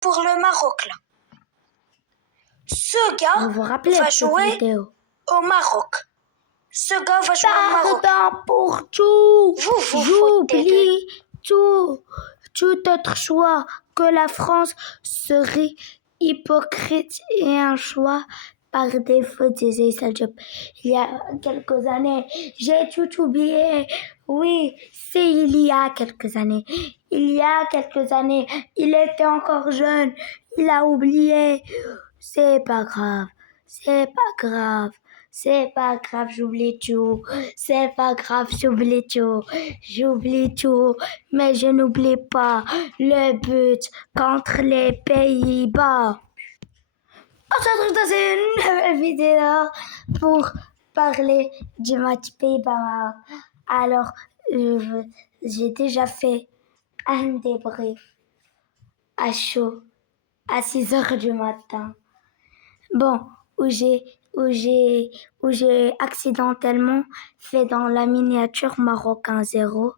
pour le Maroc là. Ce gars va jouer au Maroc. Ce gars va jouer au Maroc. Pardon pour tout. J'oublie tout autre choix que la France serait hypocrite et un choix par défaut, disait Issa Diop. Il y a quelques années, j'ai tout oublié. Oui, c'est il y a quelques années. Il y a quelques années, il était encore jeune. Il a oublié. C'est pas grave. C'est pas grave. C'est pas grave, j'oublie tout. C'est pas grave, j'oublie tout. J'oublie tout, mais je n'oublie pas le but contre les Pays-Bas. On se retrouve dans une nouvelle vidéo pour parler du match Pays-Bas. Alors, j'ai déjà fait un débrief à chaud à 6 heures du matin. Bon, où j'ai accidentellement fait dans la miniature Maroc 1-0.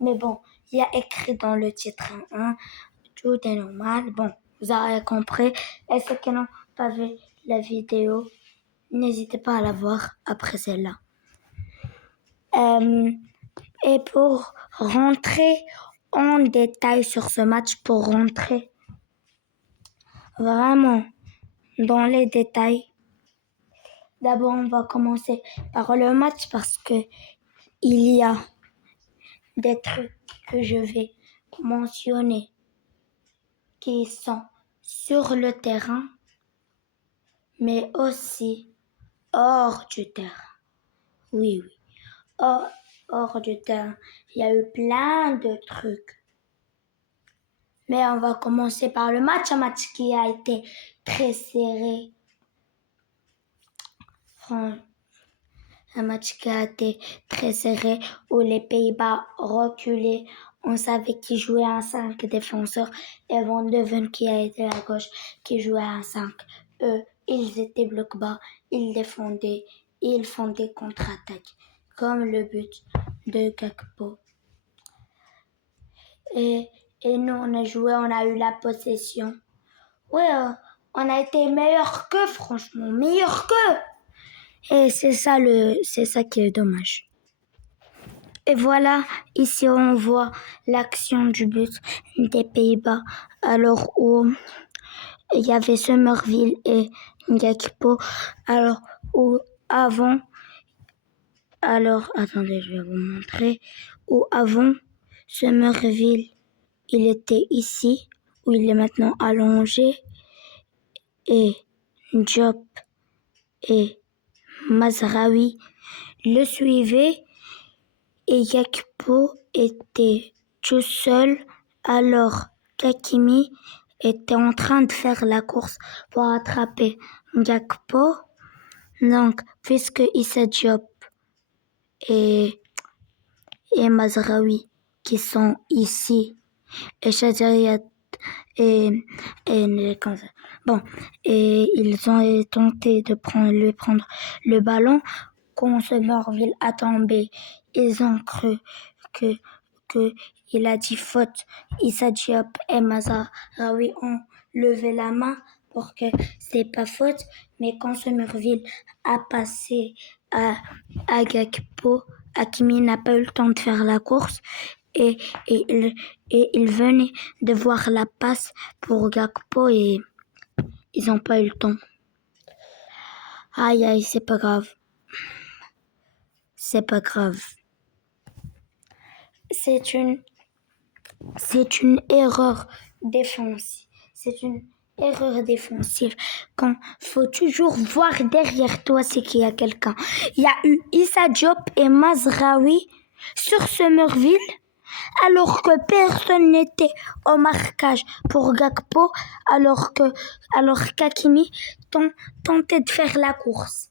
Mais bon, il y a écrit dans le titre 1, tout est normal. Bon, vous avez compris. Et ceux qui n'ont pas vu la vidéo, n'hésitez pas à la voir après celle-là. Et pour rentrer en détail sur ce match, pour rentrer vraiment dans les détails, d'abord, on va commencer par le match parce que il y a des trucs que je vais mentionner qui sont sur le terrain, mais aussi hors du terrain. Oui. Hors du terrain. Il y a eu plein de trucs. Mais on va commencer par le match, un match qui a été très serré. Un match qui a été très serré où les Pays-Bas reculaient. On savait qui jouait un 5 défenseur et Van de Ven qui a été à gauche qui jouait un 5. Eux, ils étaient bloc bas, ils défendaient, ils font des contre-attaques comme le but de Gakpo. Et nous, on a joué, on a eu la possession. Ouais, on a été meilleur qu'eux, franchement, meilleur qu'eux. Et c'est ça qui est dommage. Et voilà, ici on voit l'action du but des Pays-Bas, alors où il y avait Somerville et Gakpo, alors attendez, je vais vous montrer, où avant Somerville, il était ici, où il est maintenant allongé, et Diop et Mazraoui le suivaient, et Gakpo était tout seul, alors Hakimi était en train de faire la course pour attraper Gakpo. Donc, puisque Issa Diop et Mazraoui qui sont ici, et Chadriat et ils ont tenté de prendre le ballon. Quand Somerville a tombé, ils ont cru que il a dit faute. Issa Diop et Mazraoui ont levé la main pour que c'est pas faute, mais quand Somerville a passé à Gakpo, Hakimi n'a pas eu le temps de faire la course et il venait de voir la passe pour Gakpo et ils n'ont pas eu le temps. Aïe, c'est pas grave. C'est pas grave. C'est une erreur défensive. C'est une erreur défensive. Quand faut toujours voir derrière toi, c'est qu'il y a quelqu'un. Il y a eu Issa Diop et Mazraoui sur Somerville, alors que personne n'était au marquage pour Gakpo, alors qu'Hakimi tentait de faire la course.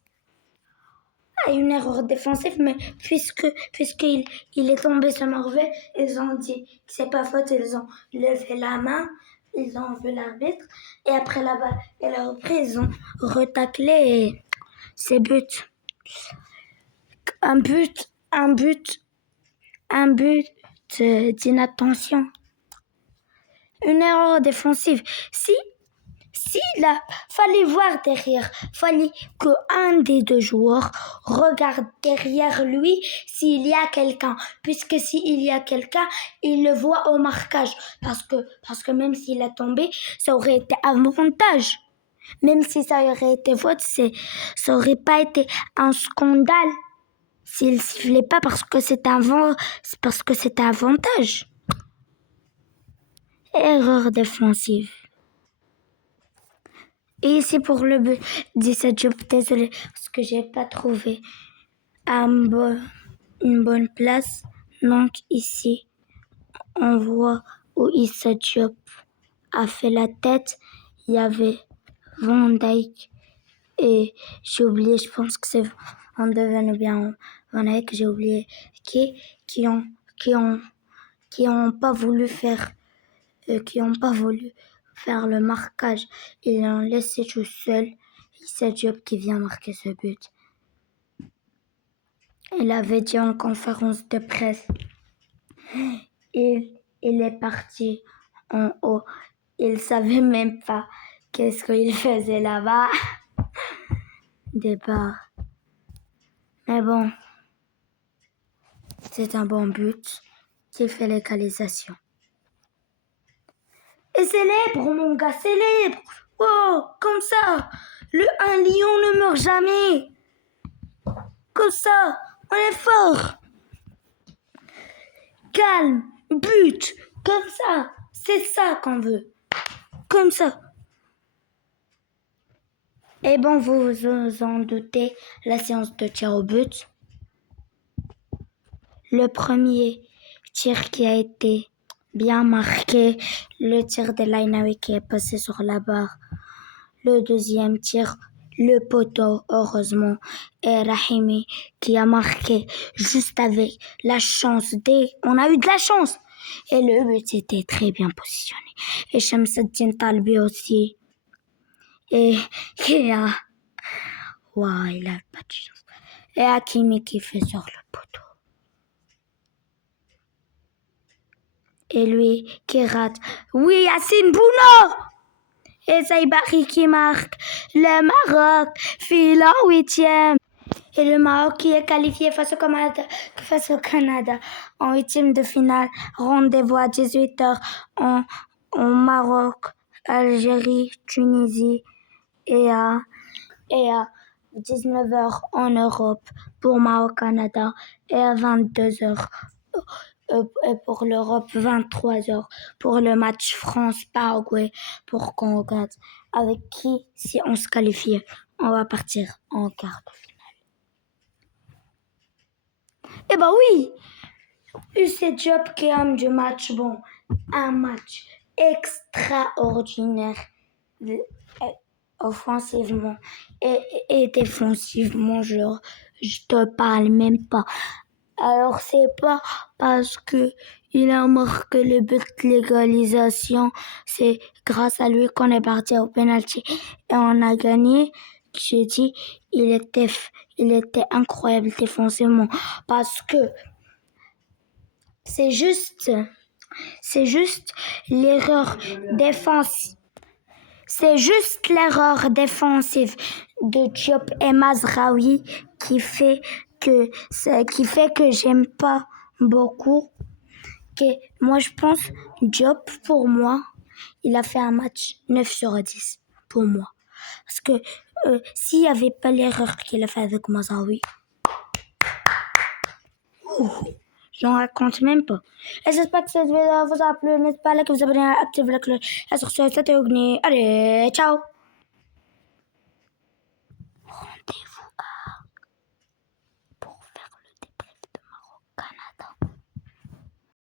Une erreur défensive, mais puisqu'il est tombé sur Somerville, ils ont dit que c'est pas faute, ils ont levé la main, ils ont vu l'arbitre, et après la balle et la reprise, ils ont retaclé et c'est but. Un but d'inattention. Une erreur défensive. Si là, fallait voir derrière, fallait qu'un des deux joueurs regarde derrière lui s'il y a quelqu'un, puisque s'il y a quelqu'un, il le voit au marquage, parce que même s'il a tombé, ça aurait été avantage. Même si ça aurait été faute, ça aurait pas été un scandale s'il sifflait pas parce que c'est un avantage. Erreur défensive. Et ici pour le but, 17 Diop, désolé parce que j'ai pas trouvé une bonne place. Donc ici, on voit où Issa Diop a fait la tête. Il y avait Van Dijk et j'ai oublié, je pense que c'est Van de Ven ou bien Van Dijk, j'ai oublié, qui ont pas voulu faire le marquage. Ils l'ont laissé tout seul. C'est Diop qui vient marquer ce but. Il avait dit en conférence de presse, il est parti en haut. Il savait même pas qu'est-ce qu'il faisait là-bas. Départ. Mais bon, c'est un bon but qui fait l'égalisation. Et célèbre, mon gars, célèbre. Oh, comme ça. Un lion ne meurt jamais. Comme ça, on est fort. Calme, but, comme ça. C'est ça qu'on veut. Comme ça. Et bon, vous vous en doutez, la séance de tir au but. Le premier tir qui a été bien marqué, le tir de Lainawi qui est passé sur la barre. Le deuxième tir, le poteau, heureusement, et Rahimi qui a marqué juste avec la chance. On a eu de la chance. Et le but était très bien positionné. Et Shamsuddin Talbi aussi. Et il a pas de chance. Et Hakimi qui fait sur le poteau. Et lui qui rate. Oui, Yassine Bouno! Et Saïbari qui marque. Le Maroc file en 8e. Et le Maroc qui est qualifié face au Canada en 8e de finale. Rendez-vous à 18h en Maroc, Algérie, Tunisie et à 19h en Europe pour Maroc-Canada et à 22h et pour l'Europe, 23h pour le match France-Paraguay pour qu'on regarde avec qui, si on se qualifie, on va partir en quart de finale. Eh ben oui, UC Diop qui est homme du match, bon, un match extraordinaire offensivement et défensivement, je te parle même pas. Alors c'est pas parce que il a marqué le but de l'égalisation, c'est grâce à lui qu'on est parti au penalty et on a gagné. J'ai dit il était incroyable défensivement parce que c'est juste l'erreur défensive. C'est juste l'erreur défensive de Diop et Mazraoui qui fait que j'aime pas beaucoup. Moi, je pense Diop, pour moi, il a fait un match 9 sur 10 pour moi. Parce que s'il n'y avait pas l'erreur qu'il a fait avec Mazraoui, j'en raconte même pas. Et j'espère que cette vidéo vous a plu. N'hésitez pas à liker, vous abonner, à activer la cloche. Et sur ce, c'était Ogni. Allez, ciao!